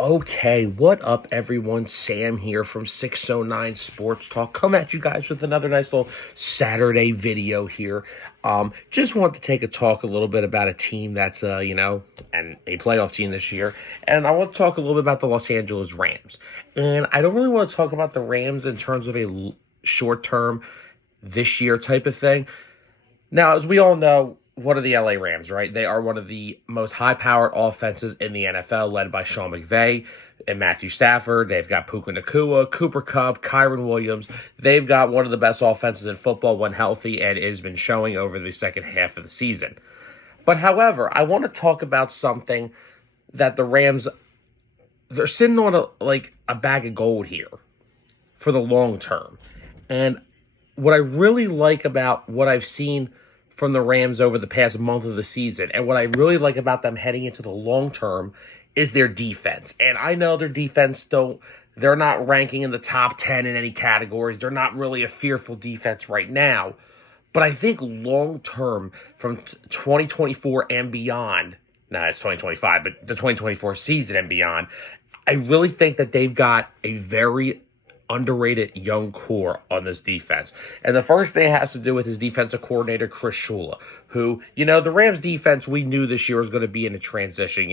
Okay, what up, everyone? Sam here from 609 Sports Talk. Come at you guys with another nice little Saturday video here. Just want to take a talk a little bit about a team that's, and a playoff team this year. And I want to talk a little bit about the Los Angeles Rams. And I don't really want to talk about the Rams in terms of a short-term, this year type of thing. Now, as we all know, what are the LA Rams, right? They are one of the most high-powered offenses in the NFL, led by Sean McVay and Matthew Stafford. They've got Puka Nacua, Cooper Kupp, Kyron Williams. They've got one of the best offenses in football when healthy, and it has been showing over the second half of the season. But however, I want to talk about something that the Rams, they're sitting on a bag of gold here for the long term. And what I really like about what I've seen from the Rams over the past month of the season, and what I really like about them heading into the long term, is their defense. And I know their defense they're not ranking in the top 10 in any categories. They're not really a fearful defense right now. But I think long term, from 2024 and beyond, it's 2025, but the 2024 season and beyond, I really think that they've got a very underrated young core on this defense. And the first thing has to do with his defensive coordinator, Chris Shula, who, the Rams defense, we knew this year was going to be in a transition.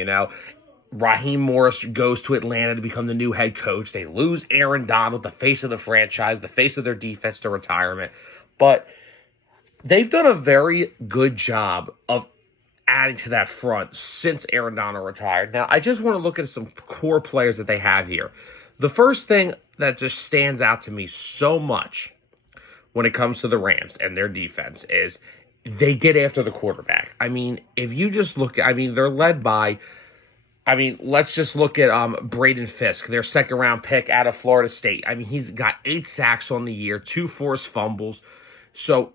Raheem Morris goes to Atlanta to become the new head coach. They lose Aaron Donald, the face of the franchise, the face of their defense, to retirement. But they've done a very good job of adding to that front since Aaron Donald retired. Now, I just want to look at some core players that they have here. The first thing that just stands out to me so much when it comes to the Rams and their defense is they get after the quarterback. If you just look, they're led by, let's just look at Braden Fisk, their second-round pick out of Florida State. He's got 8 sacks on the year, 2 forced fumbles. So,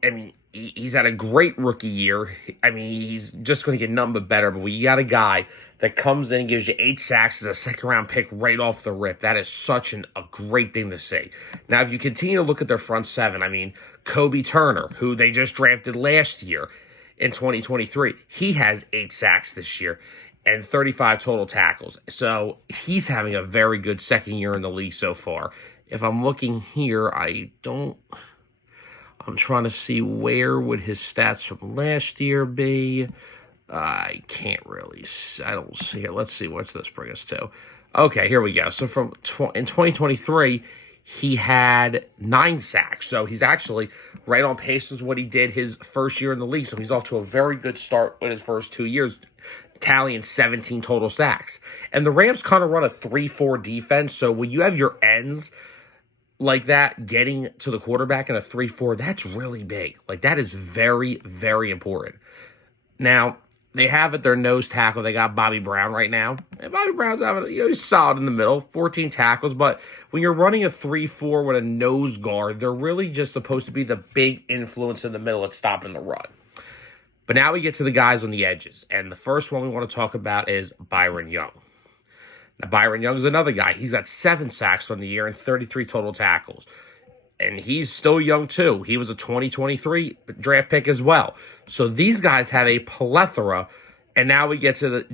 he's had a great rookie year. He's just going to get nothing but better. But when you got a guy that comes in and gives you 8 sacks as a second-round pick right off the rip, that is such a great thing to see. Now, if you continue to look at their front seven, Kobe Turner, who they just drafted last year in 2023, he has 8 sacks this year and 35 total tackles. So he's having a very good second year in the league so far. If I'm looking here, I'm trying to see where would his stats from last year be. I don't see it. Let's see, what's this bring us to? Okay, here we go. So in 2023, he had 9 sacks. So he's actually right on pace with what he did his first year in the league. So he's off to a very good start with his first 2 years, tallying 17 total sacks. And the Rams kind of run a 3-4 defense. So when you have your ends like that getting to the quarterback in a 3-4, that's really big. That is very, very important. Now, they have at their nose tackle, they got Bobby Brown right now. And Bobby Brown's he's solid in the middle, 14 tackles. But when you're running a 3-4 with a nose guard, they're really just supposed to be the big influence in the middle at stopping the run. But now we get to the guys on the edges. And the first one we want to talk about is Byron Young. Now, Byron Young is another guy. He's got 7 sacks on the year and 33 total tackles. And he's still young, too. He was a 2023 draft pick as well. So these guys have a plethora. And now we get to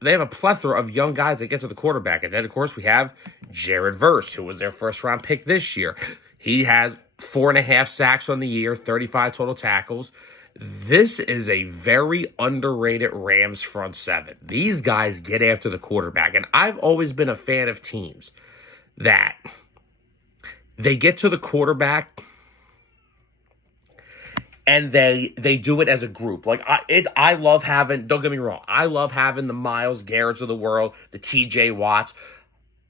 they have a plethora of young guys that get to the quarterback. And then, of course, we have Jared Verse, who was their first-round pick this year. He has 4.5 sacks on the year, 35 total tackles. This is a very underrated Rams front seven. These guys get after the quarterback. And I've always been a fan of teams that they get to the quarterback and they do it as a group. I love having, don't get me wrong, I love having the Myles Garretts of the world, the TJ Watts.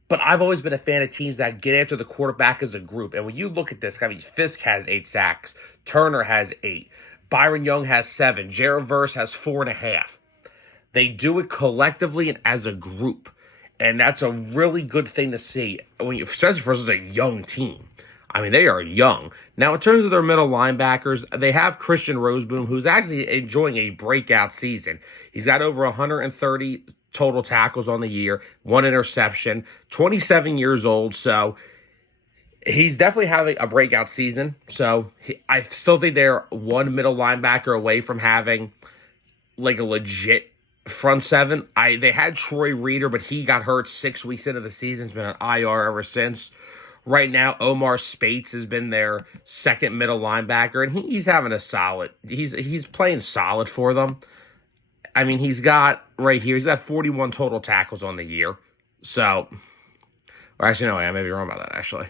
But I've always been a fan of teams that get after the quarterback as a group. And when you look at this, Fisk has 8 sacks. Turner has 8. Byron Young has 7. Jared Verse has 4.5. They do it collectively and as a group. And that's a really good thing to see, especially versus a young team. They are young. Now, in terms of their middle linebackers, they have Christian Roseboom, who's actually enjoying a breakout season. He's got over 130 total tackles on the year, 1 interception, 27 years old. So he's definitely having a breakout season. So I still think they're one middle linebacker away from having a legit front seven, they had Troy Reader, but he got hurt 6 weeks into the season. He's been on IR ever since. Right now, Omar Spates has been their second middle linebacker, and he's having a solid. He's playing solid for them. I mean, he's got 41 total tackles on the year. So, or actually, no, I may be wrong about that, actually.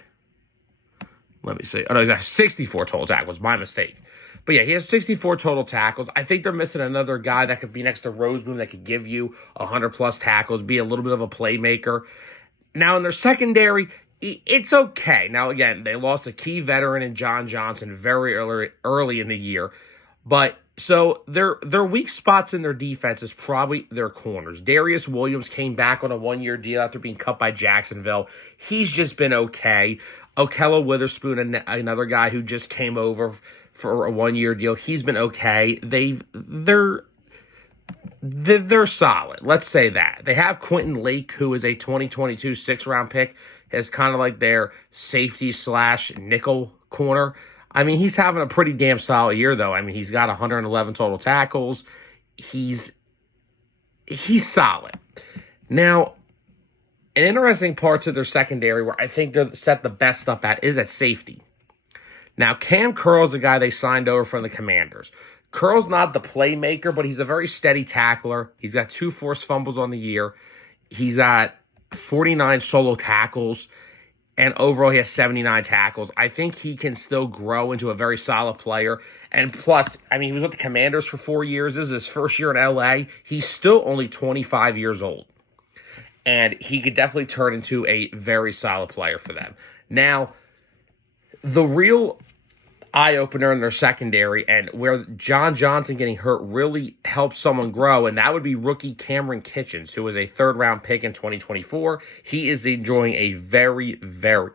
Let me see. Oh, no, he's got 64 total tackles. My mistake. But yeah, he has 64 total tackles. I think they're missing another guy that could be next to Roseboom that could give you 100-plus tackles, be a little bit of a playmaker. Now, in their secondary, it's okay. Now, again, they lost a key veteran in John Johnson very early in the year. But so their weak spots in their defense is probably their corners. Darius Williams came back on a one-year deal after being cut by Jacksonville. He's just been okay. Okello Witherspoon, another guy who just came over for a one-year deal. He's been okay. They're solid. Let's say that. They have Quentin Lake, who is a 2022 sixth-round pick, as kind of like their safety/nickel corner. I mean, he's having a pretty damn solid year, though. I mean, he's got 111 total tackles. He's solid. Now, an interesting part to their secondary where I think they're set the best up at is at safety. Now, Cam Curl's the guy they signed over from the Commanders. Curl's not the playmaker, but he's a very steady tackler. He's got 2 forced fumbles on the year. He's got 49 solo tackles, and overall he has 79 tackles. I think he can still grow into a very solid player. And plus, I mean, he was with the Commanders for 4 years. This is his first year in LA. He's still only 25 years old. And he could definitely turn into a very solid player for them. Now, the real eye-opener in their secondary and where John Johnson getting hurt really helped someone grow, and that would be rookie Cameron Kitchens, who was a third-round pick in 2024. He is enjoying a very, very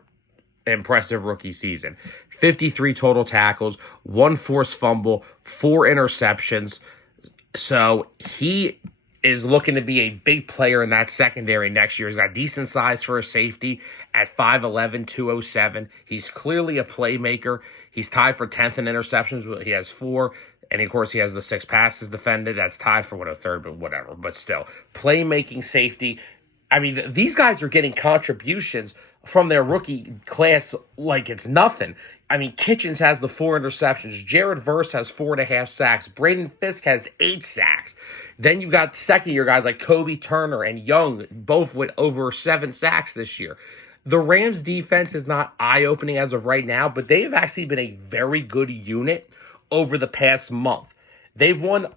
impressive rookie season. 53 total tackles, 1 forced fumble, 4 interceptions. So he is looking to be a big player in that secondary next year. He's got decent size for a safety at 5'11", 207. He's clearly a playmaker. He's tied for 10th in interceptions. He has 4. And, of course, he has the 6 passes defended. That's tied for, a third, but whatever. But still, playmaking safety. I mean, these guys are getting contributions from their rookie class like it's nothing. I mean, Kitchens has the 4 interceptions. Jared Verse has 4.5 sacks. Braden Fisk has 8 sacks. Then you got second-year guys like Kobe Turner and Young, both with over 7 sacks this year. The Rams' defense is not eye-opening as of right now, but they have actually been a very good unit over the past month. They've only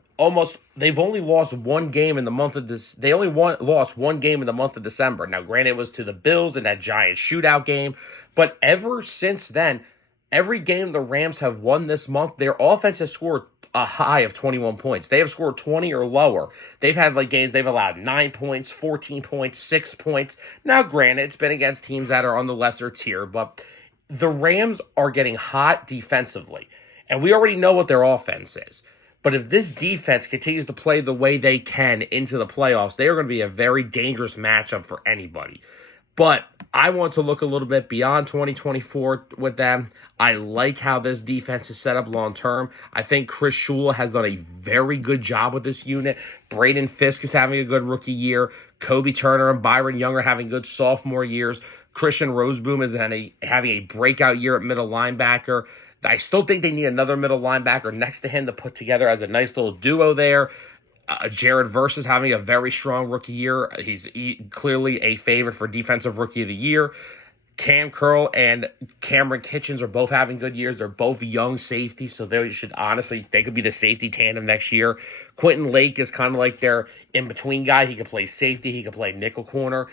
lost one game in the month of this. They only lost one game in the month of December. Now, granted, it was to the Bills in that giant shootout game, but ever since then, every game the Rams have won this month, their offense has scored a high of 21 points. They have scored 20 or lower. They've had games they've allowed 9 points, 14 points, 6 points. Now, granted, it's been against teams that are on the lesser tier, but the Rams are getting hot defensively, and we already know what their offense is. But if this defense continues to play the way they can into the playoffs, they are going to be a very dangerous matchup for anybody. But I want to look a little bit beyond 2024 with them. I like how this defense is set up long term. I think Chris Shula has done a very good job with this unit. Braden Fisk is having a good rookie year. Kobe Turner and Byron Young are having good sophomore years. Christian Roseboom is having a breakout year at middle linebacker. I still think they need another middle linebacker next to him to put together as a nice little duo there. Jared Verse is having a very strong rookie year. He's clearly a favorite for Defensive Rookie of the Year. Cam Curl and Cameron Kitchens are both having good years. They're both young safeties, so they could be the safety tandem next year. Quentin Lake is kind of like their in-between guy. He can play safety. He can play nickel corner.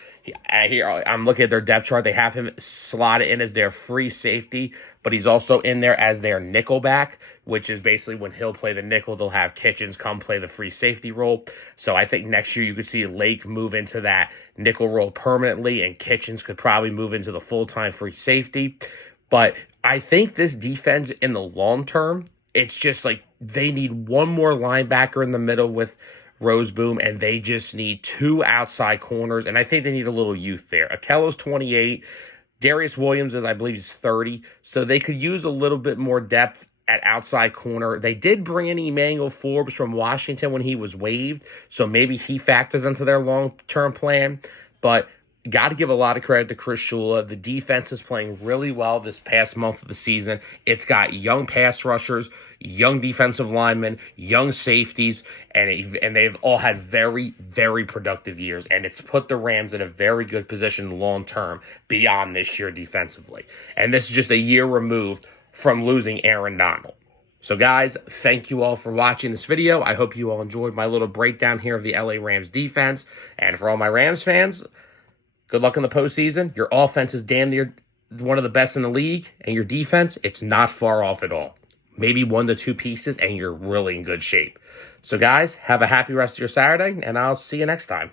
I'm looking at their depth chart. They have him slotted in as their free safety, but he's also in there as their nickel back, which is basically when he'll play the nickel, they'll have Kitchens come play the free safety role. So I think next year you could see Lake move into that nickel role permanently, and Kitchens could probably move into the full-time free safety. But I think this defense in the long term, it's just they need one more linebacker in the middle with Roseboom, and they just need 2 outside corners, and I think they need a little youth there. Akello's 28. Darius Williams is, I believe, he's 30, so they could use a little bit more depth at outside corner. They did bring in Emmanuel Forbes from Washington when he was waived, so maybe he factors into their long-term plan. But got to give a lot of credit to Chris Shula. The defense is playing really well this past month of the season. It's got young pass rushers, young defensive linemen, young safeties, and they've all had very, very productive years. And it's put the Rams in a very good position long-term beyond this year defensively. And this is just a year removed from losing Aaron Donald. So, guys, thank you all for watching this video. I hope you all enjoyed my little breakdown here of the LA Rams defense. And for all my Rams fans, good luck in the postseason. Your offense is damn near one of the best in the league, and your defense, it's not far off at all. Maybe 1 to 2 pieces, and you're really in good shape. So, guys, have a happy rest of your Saturday, and I'll see you next time.